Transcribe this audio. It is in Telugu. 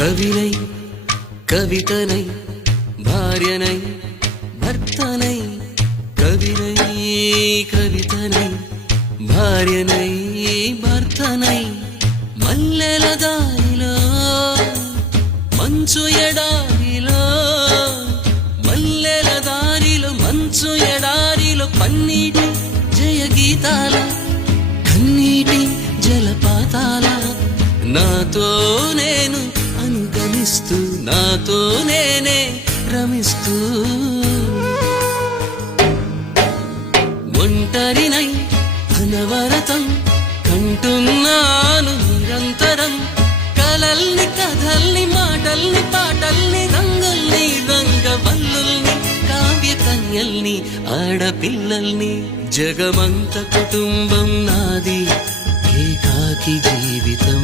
కవినై కవితనై భార్యనై భర్తనై కవినై కవితనై భార్యనై భర్తనై మల్లెల దారిలో మంచు ఎడారిలో మల్లెల దారిలో మంచు ఎడారిలో పన్నీటి జయ గీతాల కన్నీటి జలపాతాల నాతో నేను అనుగమిస్తూ నాతో నేనే రమిస్తూ ఒంటరినై అనవరతం కంటున్నాను నిరంతరం కలల్ని కథల్ని మాటల్ని పాటల్ని రంగుల్ని రంగవల్లుల్ని కావ్య కన్యల్ని ఆడపిల్లల్ని జగమంత కుటుంబం నాది ఏకాకి జీవితం